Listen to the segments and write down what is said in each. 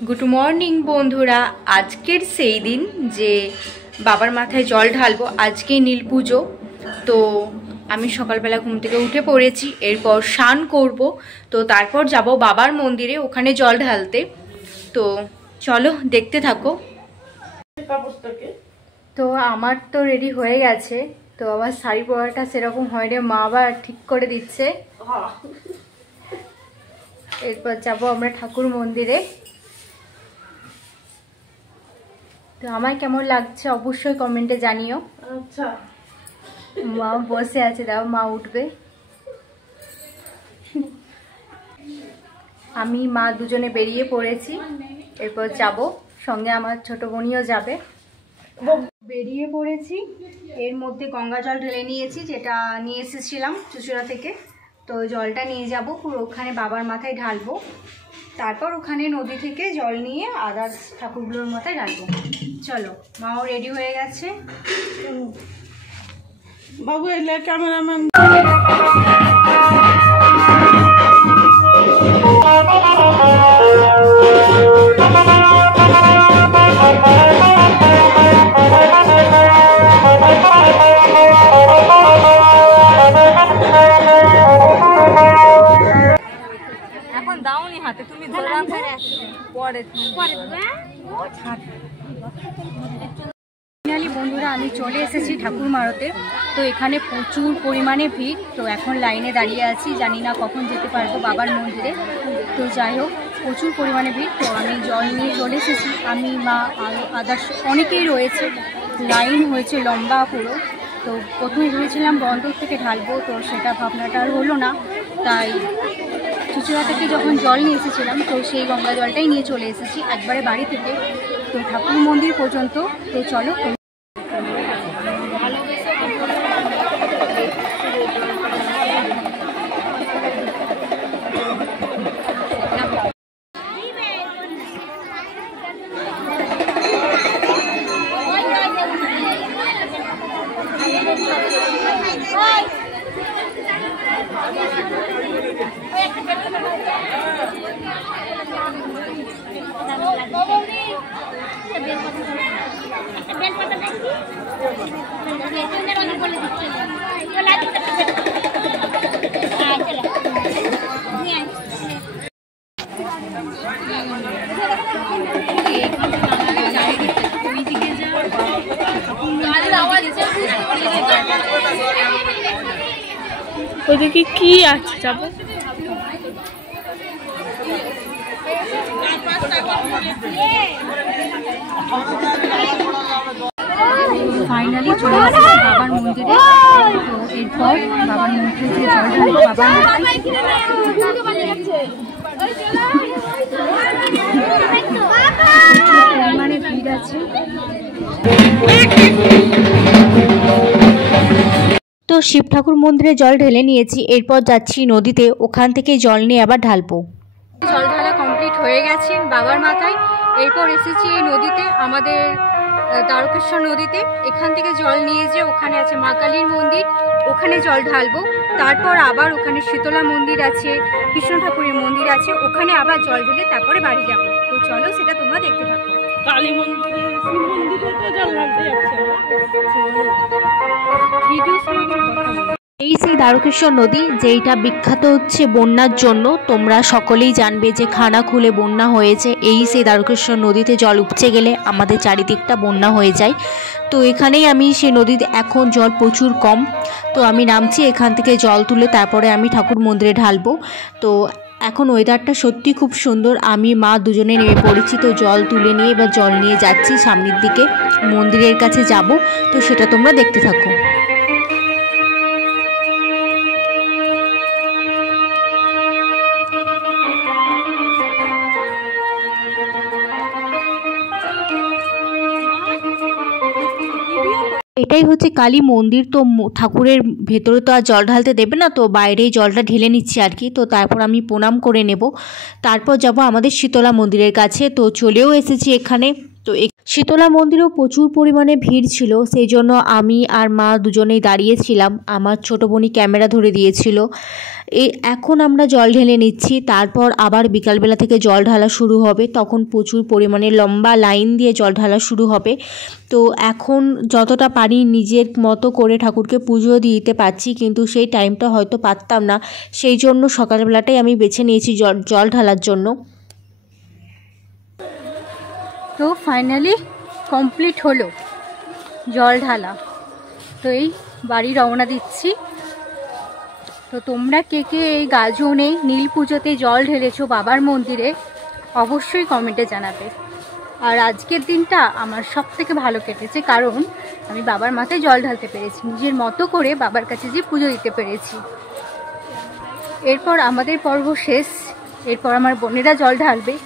Good morning बंधुरा आजकेर सेई दिन जे बाबार माथाय जल ढालबो। आज के नील पुजो तो आमी सकालबेला घुम थेके उठे पड़ेছি, एरपर स्नान करब तो तारपर जाबो बाबार मंदिरे ओखाने जल ढालते। तो चलो देखते थाको। तो आमार तो रेडी हये गेছে, तो आबार शाड़ी पराटा सेरकम हयনি, मा आबार ठीक करे दिচ্ছে। एरपर जाबो आमरा ठाकुर मंदिरे। तो आमार केमन लागছে अवश्य कमेंटे जानियो। अच्छा मा बसे आछे, दाও मा उठबे। आमी मा दुजने बेरिये पड़ेছি, एरपर जाबो संगे आमार छोटो बोनिও যাবে। বেরিয়ে পড়েছি, এর মধ্যে গঙ্গা জল ঢেলে নিয়েছি, যেটা নিয়ে এসেছিলাম চুচুড়া থেকে। তো জলটা নিয়ে যাব পুরো ওখানে বাবার মাথায় ঢালবো, তারপর ওখানে নদী থেকে জল নিয়ে আদার্স ঠাকুরগুলোর মাথায় ঢালবো। চলো, মাও রেডি হয়ে গেছে। বাবু এলে ক্যামেরাম্যান। এখন দাওনি হাতে, তুমি ধরে পরে ফাইনালি বন্ধুরা আমি চলে এসেছি ঠাকুর মারতে। তো এখানে প্রচুর পরিমাণে ভিড়, তো এখন লাইনে দাঁড়িয়ে আছি, জানি না কখন যেতে পারবো বাবার মন্দিরে। তো যাই হোক প্রচুর পরিমাণে ভিড়, তো আমি জল নিয়ে চলে এসেছি। আমি মা আর আদার্স অনেকেই রয়েছে, লাইন হয়েছে লম্বা পুরো। তো প্রথমে ভেবেছিলাম বন্দর থেকে ঢালবো, তো সেটা ভাবনাটা আর হলো না। তাই চুচুড়া থেকে যখন জল নিয়ে এসেছিলাম, তো সেই গঙ্গা জলটাই নিয়ে চলে এসেছি একবারে বাড়ি থেকে, তো ঠাকুর মন্দির পর্যন্ত। তো চলো ওদিকে কি আছে যাবো। ফাইনালি চলে আসছি বাবার মন্দিরে। তো এরপর বাবার মন্দিরে জল ঢালবো। পরিমাণে ভিড় আছে। তো শিব ঠাকুর মন্দিরে জল ঢেলে নিয়েছি, এরপর যাচ্ছি নদীতে, ওখান থেকে জল নিয়ে আবার ঢালবো। জল ঢালা কমপ্লিট হয়ে গেছে বাবার মাথায়। এরপর এসেছি এই নদীতে, আমাদের দ্বারকেশ্বর নদীতে। এখান থেকে জল নিয়ে যে ওখানে আছে মা কালীর মন্দির, ওখানে জল ঢালবো। তারপর আবার ওখানে শীতলা মন্দির আছে, কৃষ্ণ ঠাকুরের মন্দির আছে, ওখানে আবার জল ঢেলে তারপরে বাড়ি যাবো। তো চলো সেটা তোমরা দেখতে থাকো। কালী মন্দিরে শিব মন্দিরে তো জল ঢালতে যাচ্ছে। এই সেই দ্বারকেশ্বর নদী, যেইটা বিখ্যাত হচ্ছে বন্যার জন্য। তোমরা সকলেই জানবে যে খানাকুলে বন্যা হয়েছে। এই সেই দ্বারকেশ্বর নদীতে জল উপচে গেলে আমাদের চারিদিকটা বন্যা হয়ে যায়। তো এখানেই আমি সেই নদীতে, এখন জল প্রচুর কম, তো আমি নামছি এখান থেকে জল তুলে, তারপরে আমি ঠাকুর মন্দিরে ঢালবো। তো এখন ওয়েদারটা সত্যি খুব সুন্দর। আমি মা দুজনে নেমে পড়েছি, তো জল তুলে নিয়ে এবার জল নিয়ে যাচ্ছি সামনের দিকে, মন্দিরের কাছে যাব। তো সেটা তোমরা দেখতে থাকো। এটাই হচ্ছে কালী মন্দির। তো ঠাকুরের ভেতরে তো আর জল ঢালতে দেবে না, তো বাইরেই জলটা ঢেলে নিচ্ছি আর কি। তো তারপর আমি প্রণাম করে নেব, তারপর যাব আমাদের শীতলা মন্দিরের কাছে। তো চলেও এসেছি এখানে। তো শীতলা মন্দিরেও প্রচুর পরিমাণে ভিড় ছিল, সেই জন্য আমি আর মা দুজনেই দাঁড়িয়েছিলাম। আমার ছোটো বোনই ক্যামেরা ধরে দিয়েছিল। এখন আমরা জল ঢেলে নিচ্ছি, তারপর আবার বিকালবেলা থেকে জল ঢালা শুরু হবে। তখন প্রচুর পরিমাণে লম্বা লাইন দিয়ে জল ঢালা শুরু হবে। তো এখন যতটা পারি নিজের মতো করে ঠাকুরকে পুজো দিতে পারছি, কিন্তু সেই টাইমটা হয়তো পারতাম না, সেই জন্য সকালবেলাটাই আমি বেছে নিয়েছি জল ঢালার জন্য। তো ফাইনালি কমপ্লিট হলো জল ঢালা। তো এই বাড়ি রওনা দিচ্ছি। তো তোমরা কে কে এই গাজনে নীল পুজোতে জল ঢেলেছো বাবার মন্দিরে অবশ্যই কমেন্টে জানাবে। আর আজকের দিনটা আমার সব থেকে ভালো কেটেছে, কারণ আমি বাবার মাথায় জল ঢালতে পেরেছি, নিজের মতো করে বাবার কাছে যে পুজো দিতে পেরেছি। এরপর আমাদের পর্ব শেষ, এরপর আমার বোনেরা জল ঢালবে।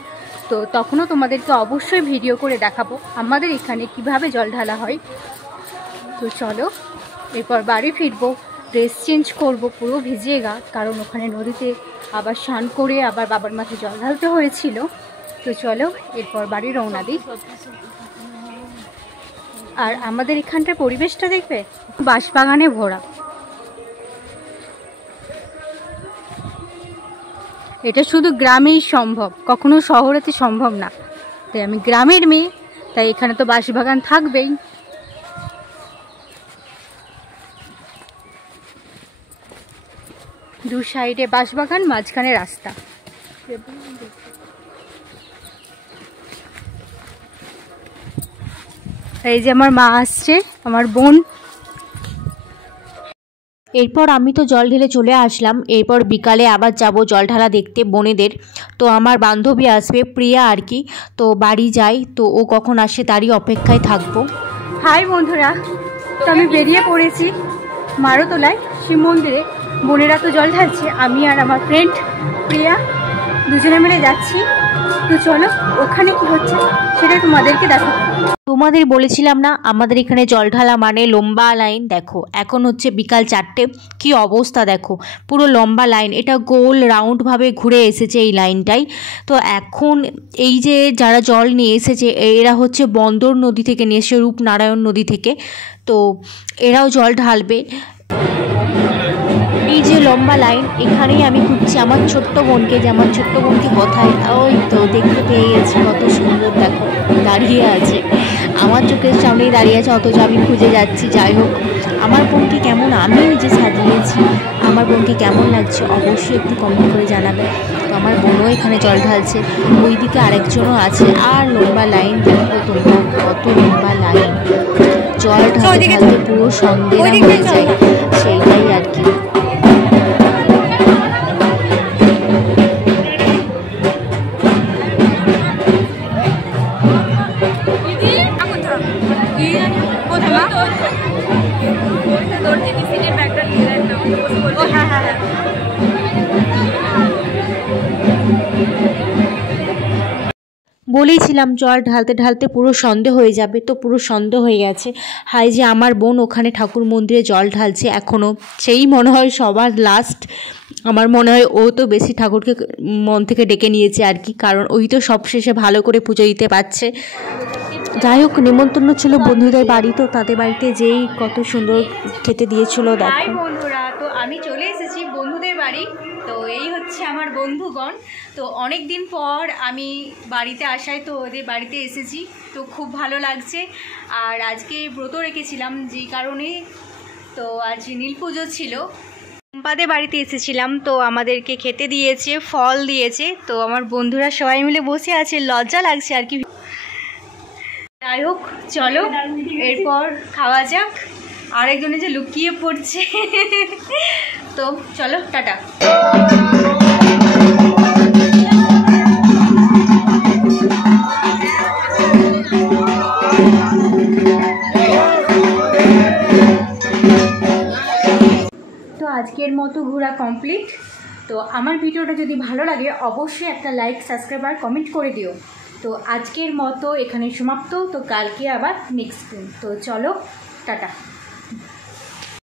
তো তখনও তোমাদেরকে অবশ্যই ভিডিও করে দেখাবো আমাদের এখানে কিভাবে জল ঢালা হয়। তো চলো, এরপর বাড়ি ফিরবো, ড্রেস চেঞ্জ করবো, পুরো ভিজিয়ে গা, কারণ ওখানে নদীতে আবার স্নান করে আবার বাবার মাথায় জল ঢালতে হয়েছিল। তো চলো এরপর বাড়ি রওনা দিই। আর আমাদের এখানটার পরিবেশটা দেখবে বাঁশবাগানে ভরা। এটা শুধু গ্রামেই সম্ভব, কখনো শহরেতে সম্ভব না। তাই আমি গ্রামের মেয়ে, তাই এখানে তো বাঁশবাগান থাকবেই। দু সাইডে বাঁশবাগান, মাঝখানে রাস্তা। এই যে আমার মা আসছে, আমার বোন। এরপর আমি তো জল ঢেলে চলে আসলাম। এরপর বিকালে আবার যাব জল ঢালা দেখতে বোনেদের। তো আমার বান্ধবী আসবে, প্রিয়া আর কি। তো বাড়ি যাই, তো ও কখন আসে তারই অপেক্ষায় থাকবো। হাই বন্ধুরা, তো আমি বেরিয়ে পড়েছি মারোতলায় শিব মন্দিরে। বোনেরা তো জল ঢালছে, আমি আর আমার ফ্রেন্ড প্রিয়া দুজনে মিলে যাচ্ছি। তো চলো ওখানে কি হচ্ছে সেটা তোমাদেরকে দেখো। তোমাদের বলেছিলাম না আমাদের এখানে জল ঢালা মানে লম্বা লাইন। দেখো এখন হচ্ছে বিকাল 4টে, কি অবস্থা দেখো, পুরো লম্বা লাইন। এটা গোল রাউন্ডভাবে ঘুরে এসেছে এই লাইনটাই। তো এখন এই যে যারা জল নিয়ে এসেছে এরা হচ্ছে বন্দর নদী থেকে নিয়ে এসে, রূপনারায়ণ নদী থেকে। তো এরাও জল ঢালবে। এই যে লম্বা লাইন, এখানেই আমি খুঁজছি আমার ছোট্ট বোনকে, যে আমার ছোট্ট বোনকে কোথায়। ওই তো দেখতে পেয়ে গেছি, কত সুন্দর দেখো দাঁড়িয়ে আছে, আমার চোখের সামনেই দাঁড়িয়ে আছে, অথচ আমি খুঁজে যাচ্ছি। যাই হোক, আমার বোনকে কেমন আমি যে সাজিয়েছি, আমার বোনকে কেমন লাগছে অবশ্যই একটু কমেন্ট করে জানাবে। তো আমার বোনও এখানে জল ঢালছে, ওইদিকে আরেকজনও আছে। আর লম্বা লাইন দেখো তোমরা, কত লম্বা লাইন। জল ঢালতে ঢালতে পুরো সন্ধ্যা হয়ে যায়, সেইটাই আর কি। বলেইছিলাম জল ঢালতে ঢালতে পুরো সন্ধে হয়ে যাবে, তো পুরো সন্ধে হয়ে গেছে। হাই যে আমার বোন ওখানে ঠাকুর মন্দিরে জল ঢালছে এখনও, সেই মনে হয় সবার লাস্ট। আমার মনে হয় ও তো বেশি ঠাকুরকে মন থেকে ডেকে নিয়েছে আর কি, কারণ ওই তো সবশেষে ভালো করে পুজো দিতে পারছে। যাই হোক, নিমন্ত্রণ ছিল বন্ধুদের বাড়ি, তো তাদের বাড়িতে যেই কত সুন্দর খেতে দিয়েছিল দেখো। বন্ধুরা, তো আমি চলে এসেছি বন্ধুদের বাড়ি। তো এই হচ্ছে আমার বন্ধুগণ। তো অনেক দিন পর আমি বাড়িতে আসায় তো ওদের বাড়িতে এসেছি, তো খুব ভালো লাগছে। আর আজকে ব্রত রেখেছিলাম যেই কারণে, তো আজ নীল পুজো ছিল। সম্পাদের বাড়িতে এসেছিলাম, তো আমাদেরকে খেতে দিয়েছে, ফল দিয়েছে। তো আমার বন্ধুরা সবাই মিলে বসে আছে, লজ্জা লাগছে আর কি। যাই হোক চলো এরপর খাওয়া যাক। আরেকজনে যে লুকিয়ে পড়ছে। তো চলো টাটা। তো আজকের মতো ঘোরা কমপ্লিট। তো আমার ভিডিওটা যদি ভালো লাগে অবশ্যই একটা লাইক, সাবস্ক্রাইব আর কমেন্ট করে দিও। তো আজকের মতো এখানে সমাপ্ত। তো কালকে আবার নেক্সট দিন। তো চলো টাটা।